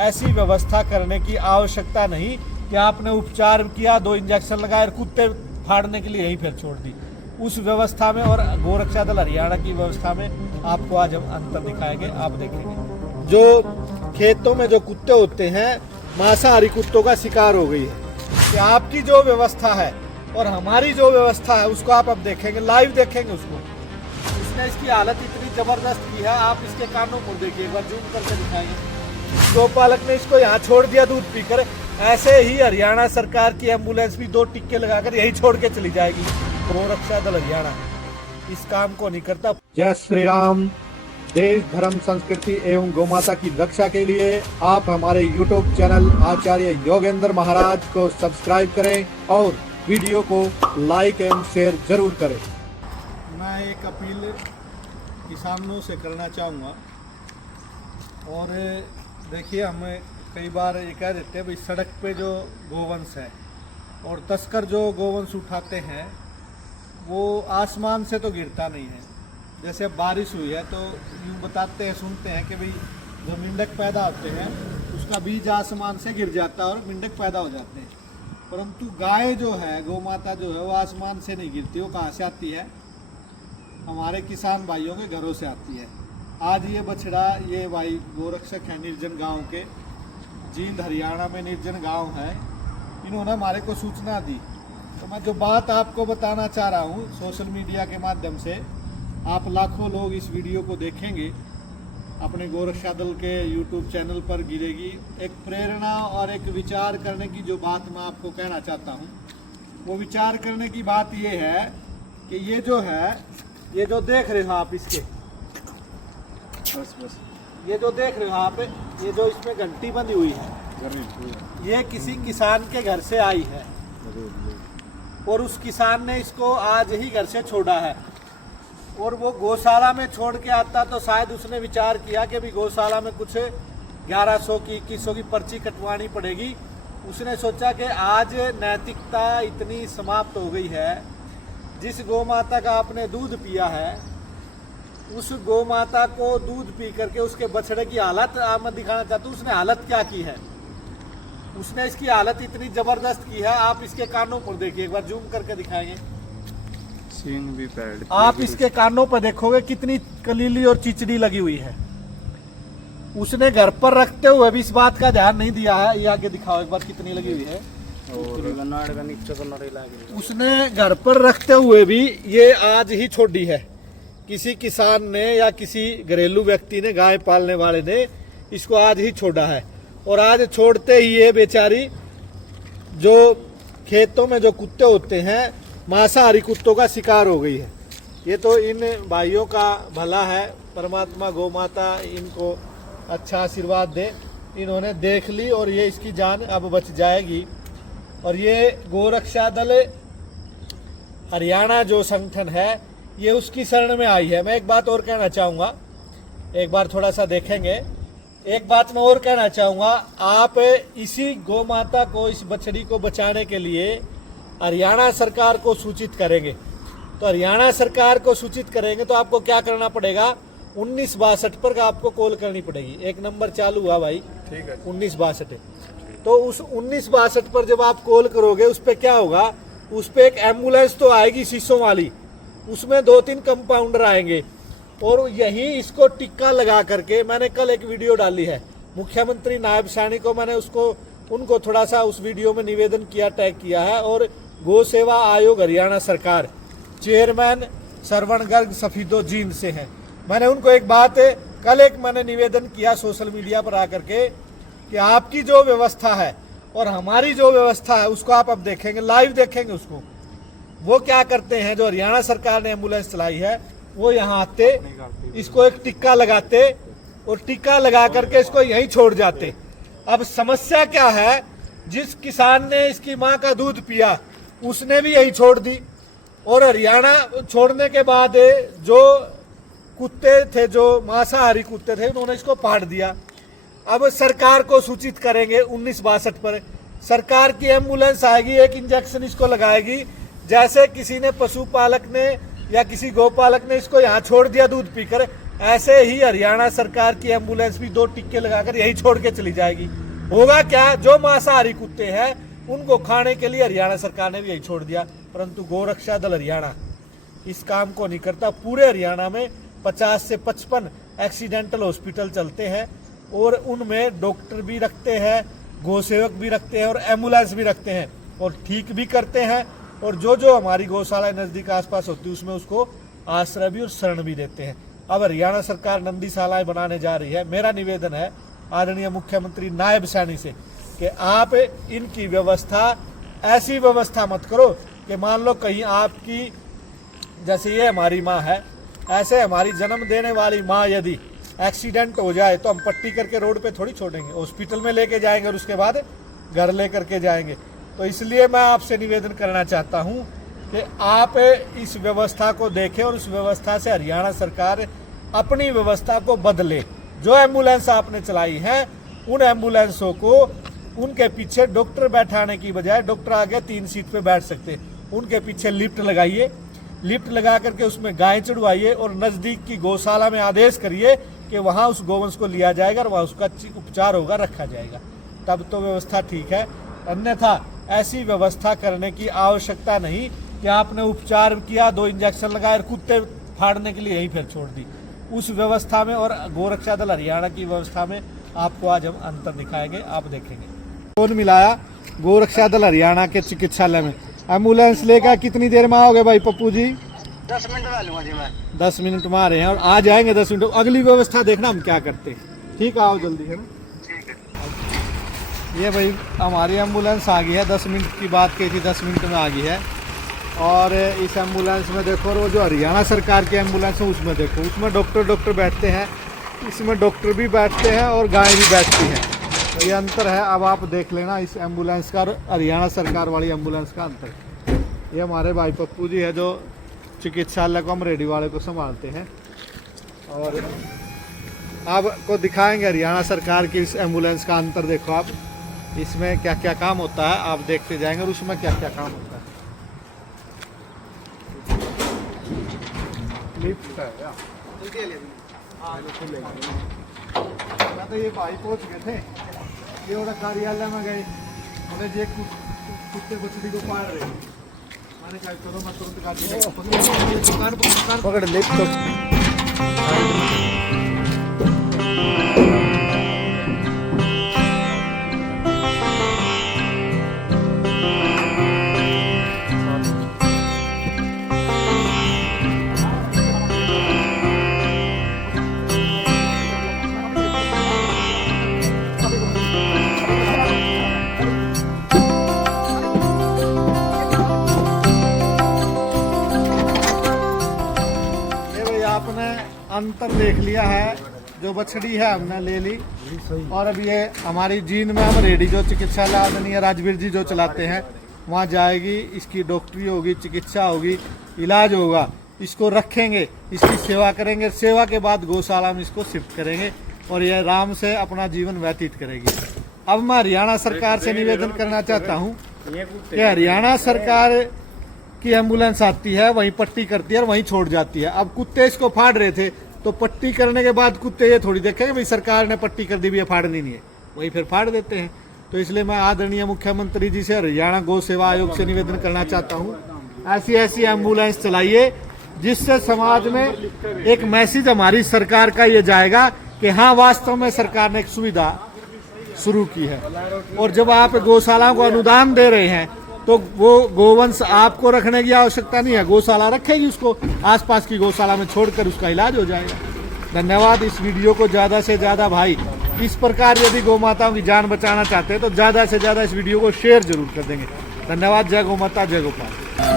ऐसी व्यवस्था करने की आवश्यकता नहीं कि आपने उपचार किया, 2 इंजेक्शन लगाए और कुत्ते फाड़ने के लिए यहीं फिर छोड़ दी। उस व्यवस्था में और गोरक्षा दल हरियाणा की व्यवस्था में आपको आज हम अंतर दिखाएंगे, आप देखेंगे। जो खेतों में जो कुत्ते होते हैं, मांसाहारी कुत्तों का शिकार हो गई है कि आपकी जो व्यवस्था है और हमारी जो व्यवस्था है उसको आप अब देखेंगे, लाइव देखेंगे उसको। इसने इसकी हालत इतनी जबरदस्त की है, आप इसके कानों को देखिए, एक बार जूम करके दिखाएंगे। गौपालक ने इसको यहाँ छोड़ दिया दूध पीकर, ऐसे ही हरियाणा सरकार की एम्बुलेंस भी 2 टिक्के लगाकर यही छोड़ के चली जाएगी। गोरक्षा दल हरियाणा इस काम को नहीं करता। जय श्री राम। देश, धर्म, संस्कृति एवं गौमाता की रक्षा के लिए आप हमारे YouTube चैनल आचार्य योगेंद्र महाराज को सब्सक्राइब करें और वीडियो को लाइक एवं शेयर जरूर करें। मैं एक अपील किसानों से करना चाहूँगा। और देखिए, हम कई बार ये कह देते हैं भाई सड़क पे जो गोवंश है और तस्कर जो गोवंश उठाते हैं वो आसमान से तो गिरता नहीं है। जैसे बारिश हुई है तो यूँ बताते हैं, सुनते हैं कि भाई जो मेंढक पैदा होते हैं उसका बीज आसमान से गिर जाता है और मेंढक पैदा हो जाते हैं। परंतु गाय जो है, गौ माता जो है, वो आसमान से नहीं गिरती। वो कहाँ से आती है? हमारे किसान भाइयों के घरों से आती है। आज ये बछड़ा, ये भाई गोरक्षक है निर्जन गांव के, जींद हरियाणा में निर्जन गांव है, इन्होंने हमारे को सूचना दी। तो मैं जो बात आपको बताना चाह रहा हूँ सोशल मीडिया के माध्यम से, आप लाखों लोग इस वीडियो को देखेंगे, अपने गोरक्षा दल के YouTube चैनल पर गिरेगी। एक प्रेरणा और एक विचार करने की जो बात मैं आपको कहना चाहता हूँ, वो विचार करने की बात ये है कि ये जो है, ये जो देख रहे हो आप, इसके बस ये जो देख रहे हो आप, ये जो इसमें घंटी बंधी हुई है, ये किसी किसान के घर से आई है और उस किसान ने इसको आज ही घर से छोड़ा है। और वो गौशाला में छोड़ के आता तो शायद उसने विचार किया कि भी गौशाला में कुछ 1100 की 2100 की पर्ची कटवानी पड़ेगी। उसने सोचा कि आज नैतिकता इतनी समाप्त हो गई है, जिस गौ माता का आपने दूध पिया है, उस गौ माता को दूध पी करके उसके बछड़े की हालत मैं दिखाना चाहता हूँ। उसने हालत क्या की है, उसने इसकी हालत इतनी जबरदस्त की है, आप इसके कानों पर देखिए, एक बार जूम करके दिखाएंगे। सींग भी पैड, आप इसके कानों पर देखोगे कितनी कलीली और चिचड़ी लगी हुई है। उसने घर पर रखते हुए भी इस बात का ध्यान नहीं दिया है। ये आगे दिखाओ एक बार, कितनी लगी हुई है। उसने घर पर रखते हुए भी ये आज ही छोड़ी है। किसी किसान ने या किसी घरेलू व्यक्ति ने, गाय पालने वाले ने इसको आज ही छोड़ा है। और आज छोड़ते ही ये बेचारी, जो खेतों में जो कुत्ते होते हैं, मांसाहारी कुत्तों का शिकार हो गई है। ये तो इन भाइयों का भला है, परमात्मा गौ माता इनको अच्छा आशीर्वाद दे। इन्होंने देख ली और ये इसकी जान अब बच जाएगी। और ये गोरक्षा दल हरियाणा जो संगठन है, ये उसकी शरण में आई है। मैं एक बात और कहना चाहूँगा, एक बार थोड़ा सा देखेंगे। एक बात मैं और कहना चाहूँगा, आप इसी गौ माता को, इस बछड़ी को बचाने के लिए हरियाणा सरकार को सूचित करेंगे। तो हरियाणा सरकार को सूचित करेंगे तो आपको क्या करना पड़ेगा, 1962 पर आपको कॉल करनी पड़ेगी। एक नंबर चालू हुआ भाई, ठीक है, 1962। तो उस 1962 पर जब आप कॉल करोगे, उस पर क्या होगा, उस पर एक एम्बुलेंस तो आएगी शीशों वाली, उसमें 2-3 कंपाउंडर आएंगे और यही इसको टिक्का लगा करके, मैंने कल एक वीडियो डाली है, मुख्यमंत्री नायब साहनी को मैंने उनको थोड़ा सा उस वीडियो में निवेदन किया, टैग किया है। और गौ सेवा आयोग हरियाणा सरकार, चेयरमैन श्रवण गर्ग सफीदो जींद से हैं। मैंने उनको एक बात, कल एक मैंने निवेदन किया सोशल मीडिया पर आकर के कि आपकी जो व्यवस्था है और हमारी जो व्यवस्था है उसको आप अब देखेंगे, लाइव देखेंगे उसको। वो क्या करते हैं, जो हरियाणा सरकार ने एम्बुलेंस चलाई है, वो यहाँ आते, इसको एक टिक्का लगाते और टिक्का लगा करके इसको यहीं छोड़ जाते। अब समस्या क्या है, जिस किसान ने इसकी माँ का दूध पिया उसने भी यही छोड़ दी। और हरियाणा छोड़ने के बाद जो कुत्ते थे, जो मांसाहारी कुत्ते थे, उन्होंने इसको फाड़ दिया। अब सरकार को सूचित करेंगे 1962 पर। सरकार की एम्बुलेंस आएगी, एक इंजेक्शन इसको लगाएगी। जैसे किसी ने, पशुपालक ने या किसी गौपालक ने इसको यहाँ छोड़ दिया दूध पीकर, ऐसे ही हरियाणा सरकार की एम्बुलेंस भी 2 टिक्के लगाकर यही छोड़ के चली जाएगी। होगा क्या, जो मांसाहारी कुत्ते हैं उनको खाने के लिए हरियाणा सरकार ने भी यही छोड़ दिया, परंतु गोरक्षा दल हरियाणा इस काम को नहीं करता। पूरे हरियाणा में 50 से 55 एक्सीडेंटल हॉस्पिटल चलते हैं और उनमें डॉक्टर भी रखते हैं, गौसेवक भी रखते हैं और एम्बुलेंस भी रखते हैं और ठीक भी करते हैं। और जो जो हमारी गौशाला नज़दीक आसपास होती है उसमें उसको आश्रय भी और शरण भी देते हैं। अब हरियाणा सरकार नंदीशालाएं बनाने जा रही है। मेरा निवेदन है आदरणीय मुख्यमंत्री नायब सैनी से कि आप इनकी व्यवस्था, ऐसी व्यवस्था मत करो कि मान लो कहीं आपकी, जैसे ये हमारी माँ है, ऐसे हमारी जन्म देने वाली माँ यदि एक्सीडेंट हो जाए तो हम पट्टी करके रोड पे थोड़ी छोड़ेंगे, हॉस्पिटल में लेके जाएंगे और उसके बाद घर ले करके जाएंगे। तो इसलिए मैं आपसे निवेदन करना चाहता हूँ कि आप इस व्यवस्था को देखें और उस व्यवस्था से हरियाणा सरकार अपनी व्यवस्था को बदले। जो एम्बुलेंस आपने चलाई है उन एम्बुलेंसों को, उनके पीछे डॉक्टर बैठाने की बजाय, डॉक्टर आगे 3 सीट पे बैठ सकते, उनके पीछे लिफ्ट लगाइए, लिफ्ट लगा करके उसमें गाय चढ़वाइए और नज़दीक की गौशाला में आदेश करिए कि वहाँ उस गोवंश को लिया जाएगा और वहाँ उसका उपचार होगा, रखा जाएगा, तब तो व्यवस्था ठीक है। अन्यथा ऐसी व्यवस्था करने की आवश्यकता नहीं कि आपने उपचार किया, 2 इंजेक्शन लगाए और कुत्ते फाड़ने के लिए यहीं फिर छोड़ दी। उस व्यवस्था में और गोरक्षा दल हरियाणा की व्यवस्था में आपको आज हम अंतर दिखाएंगे, आप देखेंगे। फोन मिलाया गोरक्षा दल हरियाणा के चिकित्सालय में, एम्बुलेंस लेकर कितनी देर में आओगे भाई पप्पू जी? 10 मिनट में आ लूंगा जी मैं। 10 मिनट में आ रहे हैं और आ जाएंगे 10 मिनट। अगली व्यवस्था देखना हम क्या करते हैं। ठीक, आओ जल्दी, है ना? ठीक है। ये भाई हमारी एम्बुलेंस आ गई है, 10 मिनट की बात की थी, 10 मिनट में आ गई है। और इस एम्बुलेंस में देखो, वो जो हरियाणा सरकार की एम्बुलेंस है उसमें देखो, उसमें डॉक्टर बैठते हैं, इसमें डॉक्टर भी बैठते हैं और गाय भी बैठती हैं। तो ये अंतर है। अब आप देख लेना इस एम्बुलेंस का और हरियाणा सरकार वाली एम्बुलेंस का अंतर। ये हमारे भाई पप्पू जी है जो चिकित्सालय को, हम रेडी वाले को संभालते हैं और आपको दिखाएंगे हरियाणा सरकार की इस एम्बुलेंस का अंतर। देखो आप, इसमें क्या क्या काम होता है आप देखते जाएंगे और उसमें क्या क्या काम होता है। लिफ्ट है या? तो ये भाई पहुंच गए थे, ये वाला कार्यालय में गए, बोले जे कुत्ते बछड़ी को पाड़ रहे, मैंने कहा चलो मैं तुरंत दुकान पकड़ लिफ्ट। आपने अंतर देख लिया है, जो बछड़ी है हमने ले ली और अब ये हमारी जींद में हम रेडी जो चिकित्सालय आदरणीय राजवीर जी जो चलाते हैं वहाँ जाएगी, इसकी डॉक्टरी होगी, चिकित्सा होगी, इलाज होगा, इसको रखेंगे, इसकी सेवा करेंगे, सेवा के बाद गौशाला में इसको शिफ्ट करेंगे और ये आराम से अपना जीवन व्यतीत करेगी। अब मैं हरियाणा सरकार से निवेदन करना चाहता हूँ कि हरियाणा सरकार की एम्बुलेंस आती है, वहीं पट्टी करती है और वहीं छोड़ जाती है। अब कुत्ते इसको फाड़ रहे थे तो पट्टी करने के बाद कुत्ते ये थोड़ी देखेंगे भाई सरकार ने पट्टी कर दी भी, ये फाड़नी नहीं है, वहीं फिर फाड़ देते हैं। तो इसलिए मैं आदरणीय मुख्यमंत्री जी से, हरियाणा गौ सेवा आयोग से निवेदन करना चाहता हूँ, ऐसी ऐसी एम्बुलेंस चलाइए जिससे समाज में एक मैसेज हमारी सरकार का ये जाएगा कि हाँ वास्तव में सरकार ने एक सुविधा शुरू की है। और जब आप गौशाला को अनुदान दे रहे हैं तो वो गोवंश आपको रखने की आवश्यकता नहीं है, गौशाला रखेगी उसको, आसपास की गौशाला में छोड़कर उसका इलाज हो जाएगा। धन्यवाद। इस वीडियो को ज़्यादा से ज़्यादा भाई, इस प्रकार यदि गौ माताओं की जान बचाना चाहते हैं तो ज़्यादा से ज़्यादा इस वीडियो को शेयर जरूर कर देंगे। धन्यवाद। जय गौ माता, जय गोपाल।